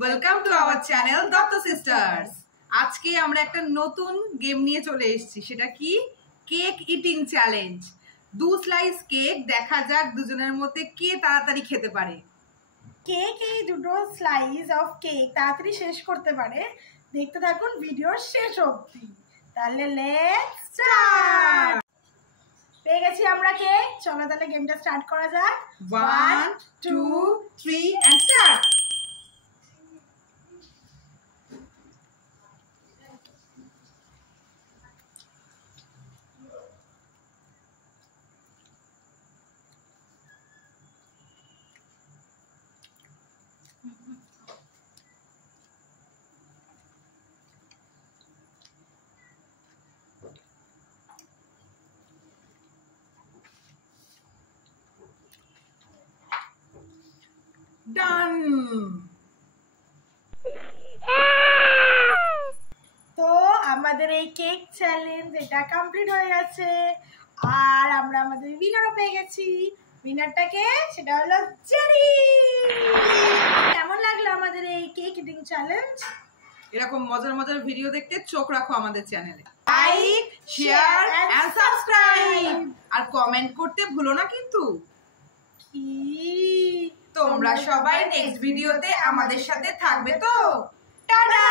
Welcome to our channel Dutta sisters. আজকে আমরা একটা নতুন গেম নিয়ে চলে এসেছি, সেটা কি cake eating challenge. 2 slice cake, দেখা যাক দুজনের মধ্যে কে তাড়াতাড়ি খেতে পারে। কেক এই দুটো স্লাইস অফ কেক তাড়াতাড়ি শেষ করতে পারে। দেখতে থাকুন ভিডিওর শেষ অবধি। তাহলে লেটস স্টার্ট। পেয়ে গেছি আমরা কেক, চলো তাহলে গেমটা স্টার্ট করা যাক। 1 2 3 এন্ড স্টার্ট। ডান। তো আমাদের এই কেক চ্যালেঞ্জ এটা কমপ্লিট হয়ে গেছে, আর আমরা আমাদের উইনারও পেয়ে গেছি। উইনারটাকে সেটা হলো জেরি। কেমন লাগলো আমাদের এই কেক ইটিং চ্যালেঞ্জ? এরকম মজার মজার ভিডিও দেখতে চোখ রাখো আমাদের চ্যানেলে। লাইক, শেয়ার এন্ড সাবস্ক্রাইব, আর কমেন্ট করতে ভুলো না কিন্তু। তোমরা সবাই নেক্সট ভিডিওতে আমাদের সাথে থাকবে তো। টাটা।